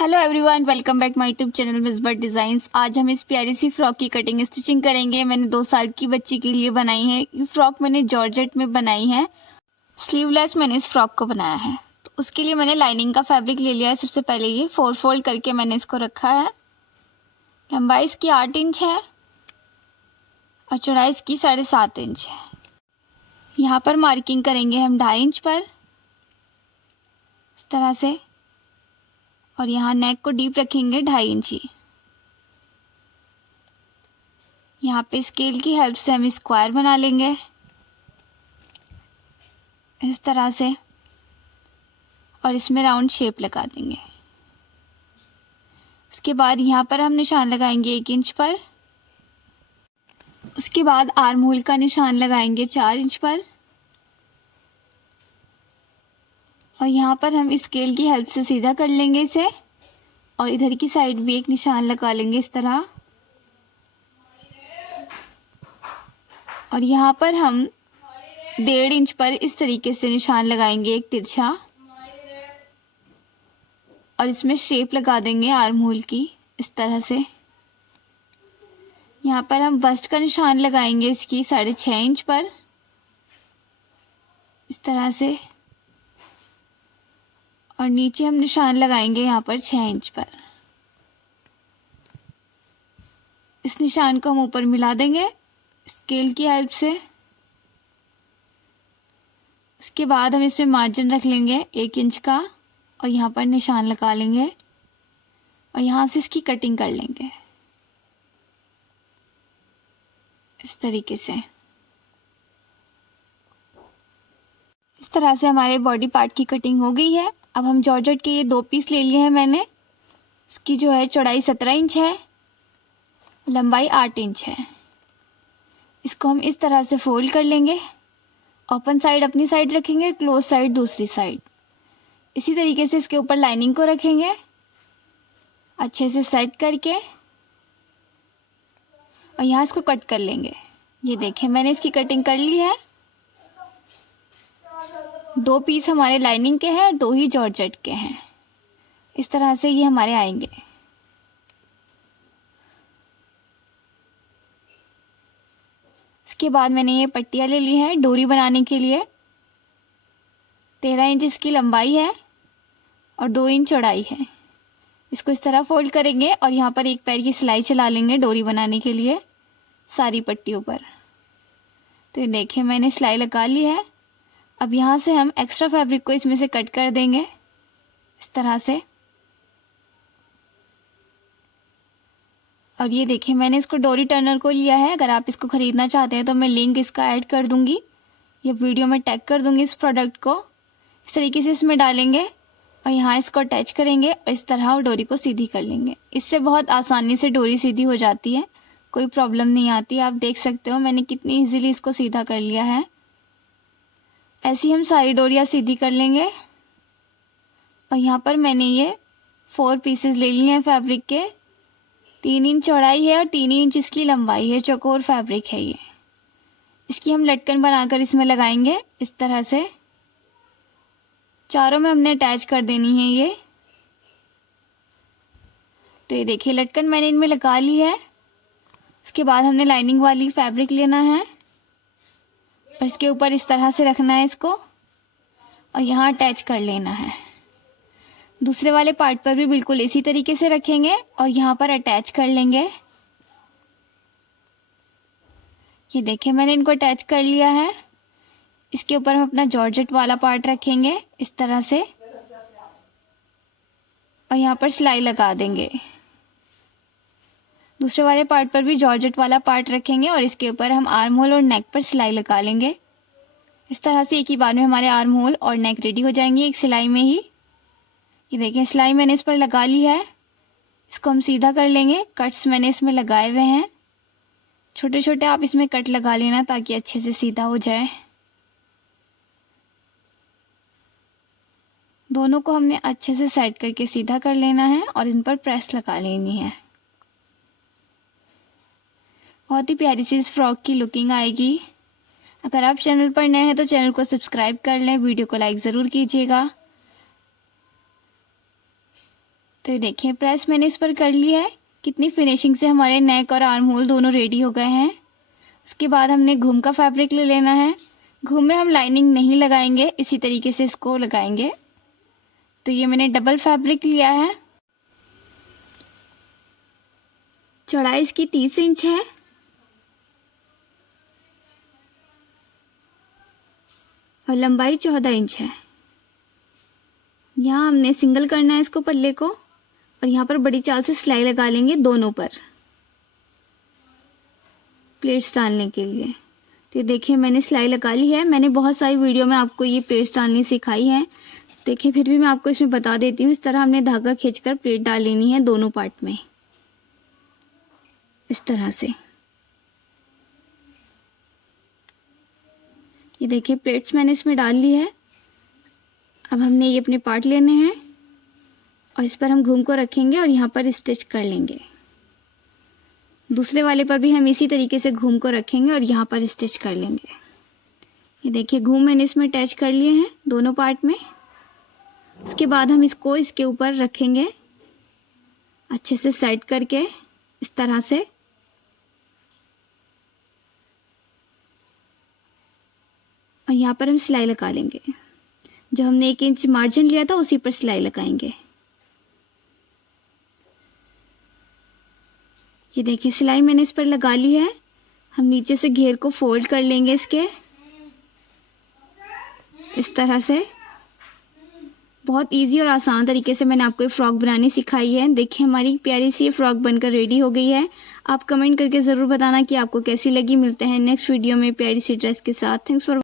Hello everyone, welcome back my YouTube channel Misbah designs. आज हम इस प्यारी सी फ्रॉक की कटिंग स्टिचिंग करेंगे। मैंने 2 साल की बच्ची के लिए बनाई है। ये फ्रॉक मैंने जॉर्जेट में बनाई है। स्लीवलेस मैंने इस फ्रॉक को बनाया है। तो उसके लिए मैंने लाइनिंग का फैब्रिक ले लिया है। सबसे पहले ये 4 फोल्ड करके मैंने इसको रखा है। लंबाई इसकी 8 इंच है और चौड़ाई इसकी 7.5 इंच है। यहाँ पर मार्किंग करेंगे हम 2.5 इंच पर, इस तरह से, और यहाँ नेक को डीप रखेंगे 2.5 इंच ही। यहाँ पे स्केल की हेल्प से हम स्क्वायर बना लेंगे इस तरह से, और इसमें राउंड शेप लगा देंगे। उसके बाद यहाँ पर हम निशान लगाएंगे 1 इंच पर। उसके बाद आर्म होल का निशान लगाएंगे 4 इंच पर, और यहाँ पर हम स्केल की हेल्प से सीधा कर लेंगे इसे, और इधर की साइड भी एक निशान लगा लेंगे इस तरह। और यहाँ पर हम 1.5 इंच पर इस तरीके से निशान लगाएंगे एक तिरछा, और इसमें शेप लगा देंगे आर्म होल की इस तरह से। यहाँ पर हम बस्ट का निशान लगाएंगे इसकी 6.5 इंच पर, इस तरह से, और नीचे हम निशान लगाएंगे यहाँ पर 6 इंच पर। इस निशान को हम ऊपर मिला देंगे स्केल की हेल्प से। उसके बाद हम इसमें मार्जिन रख लेंगे 1 इंच का, और यहाँ पर निशान लगा लेंगे, और यहाँ से इसकी कटिंग कर लेंगे इस तरीके से। इस तरह से हमारे बॉडी पार्ट की कटिंग हो गई है। अब हम जॉर्जेट के ये 2 पीस ले लिए हैं मैंने। इसकी जो है चौड़ाई 17 इंच है, लंबाई 8 इंच है। इसको हम इस तरह से फोल्ड कर लेंगे। ओपन साइड अपनी साइड रखेंगे, क्लोज साइड दूसरी साइड। इसी तरीके से इसके ऊपर लाइनिंग को रखेंगे अच्छे से सेट करके, और यहाँ इसको कट कर लेंगे। ये देखें, मैंने इसकी कटिंग कर ली है। 2 पीस हमारे लाइनिंग के हैं और 2 ही जॉर्जेट के हैं। इस तरह से ये हमारे आएंगे। इसके बाद मैंने ये पट्टियाँ ले ली हैं डोरी बनाने के लिए। 13 इंच इसकी लंबाई है और 2 इंच चौड़ाई है। इसको इस तरह फोल्ड करेंगे और यहाँ पर एक पैर की सिलाई चला लेंगे डोरी बनाने के लिए सारी पट्टियों पर। तो ये देखें, मैंने सिलाई लगा ली है। अब यहाँ से हम एक्स्ट्रा फैब्रिक को इसमें से कट कर देंगे इस तरह से। और ये देखिए, मैंने इसको डोरी टर्नर को लिया है। अगर आप इसको ख़रीदना चाहते हैं तो मैं लिंक इसका ऐड कर दूंगी, ये वीडियो में टैग कर दूंगी इस प्रोडक्ट को। इस तरीके से इसमें डालेंगे और यहाँ इसको अटैच करेंगे और इस तरह डोरी को सीधी कर लेंगे। इससे बहुत आसानी से डोरी सीधी हो जाती है, कोई प्रॉब्लम नहीं आती। आप देख सकते हो मैंने कितनी ईजिली इसको सीधा कर लिया है। ऐसे ही हम सारी डोरियाँ सीधी कर लेंगे। और यहाँ पर मैंने ये 4 पीसेस ले लिए हैं फैब्रिक के। 3 इंच चौड़ाई है और 3 इंच इसकी लंबाई है। चौकोर फैब्रिक है ये। इसकी हम लटकन बनाकर इसमें लगाएंगे इस तरह से। चारों में हमने अटैच कर देनी है ये। तो ये देखिए, लटकन मैंने इनमें लगा ली है। इसके बाद हमने लाइनिंग वाली फैब्रिक लेना है और इसके ऊपर इस तरह से रखना है इसको, और यहाँ अटैच कर लेना है। दूसरे वाले पार्ट पर भी बिल्कुल इसी तरीके से रखेंगे और यहाँ पर अटैच कर लेंगे। ये देखिए, मैंने इनको अटैच कर लिया है। इसके ऊपर हम अपना जॉर्जेट वाला पार्ट रखेंगे इस तरह से, और यहाँ पर सिलाई लगा देंगे। दूसरे वाले पार्ट पर भी जॉर्जेट वाला पार्ट रखेंगे और इसके ऊपर हम आर्म होल और नेक पर सिलाई लगा लेंगे। इस तरह से एक ही बार में हमारे आर्म होल और नेक रेडी हो जाएंगे एक सिलाई में ही। ये देखिए, सिलाई मैंने इस पर लगा ली है। इसको हम सीधा कर लेंगे। कट्स मैंने इसमें लगाए हुए हैं, छोटे छोटे आप इसमें कट लगा लेना ताकि अच्छे से सीधा हो जाए। दोनों को हमने अच्छे से सेट करके सीधा कर लेना है और इन पर प्रेस लगा लेनी है। बहुत ही प्यारी सी इस फ्रॉक की लुकिंग आएगी। अगर आप चैनल पर नए हैं तो चैनल को सब्सक्राइब कर लें, वीडियो को लाइक ज़रूर कीजिएगा। तो ये देखिए प्रेस मैंने इस पर कर लिया है। कितनी फिनिशिंग से हमारे नेक और आर्म होल दोनों रेडी हो गए हैं। उसके बाद हमने घूम का फैब्रिक ले लेना है। घूम में हम लाइनिंग नहीं लगाएंगे, इसी तरीके से इसको लगाएंगे। तो ये मैंने डबल फैब्रिक लिया है। चौड़ाई इसकी 30 इंच है और लंबाई 14 इंच है। यहाँ हमने सिंगल करना है इसको पल्ले को, और यहाँ पर बड़ी चाल से सिलाई लगा लेंगे दोनों पर प्लेट्स डालने के लिए। तो ये देखिए मैंने सिलाई लगा ली है। मैंने बहुत सारी वीडियो में आपको ये प्लेट्स डालनी सिखाई है, देखिए फिर भी मैं आपको इसमें बता देती हूँ। इस तरह हमने धागा खींचकर प्लेट डाल लेनी है दोनों पार्ट में, इस तरह से। ये देखिए प्लेट्स मैंने इसमें डाल ली है। अब हमने ये अपने पार्ट लेने हैं और इस पर हम घूम को रखेंगे और यहाँ पर स्टिच कर लेंगे। दूसरे वाले पर भी हम इसी तरीके से घूम को रखेंगे और यहाँ पर स्टिच कर लेंगे। ये देखिए घूम मैंने इसमें अटैच कर लिए हैं दोनों पार्ट में। उसके बाद हम इसको इसके ऊपर रखेंगे अच्छे से सेट करके, इस तरह से। और यहाँ पर हम सिलाई लगा लेंगे। जो हमने 1 इंच मार्जिन लिया था उसी पर सिलाई लगाएंगे। ये देखिए सिलाई मैंने इस पर लगा ली है। हम नीचे से घेर को फोल्ड कर लेंगे इसके, इस तरह से। बहुत इजी और आसान तरीके से मैंने आपको ये फ्रॉक बनानी सिखाई है। देखिए हमारी प्यारी सी ये फ्रॉक बनकर रेडी हो गई है। आप कमेंट करके ज़रूर बताना कि आपको कैसी लगी। मिलते हैं नेक्स्ट वीडियो में प्यारी सी ड्रेस के साथ। Thanks for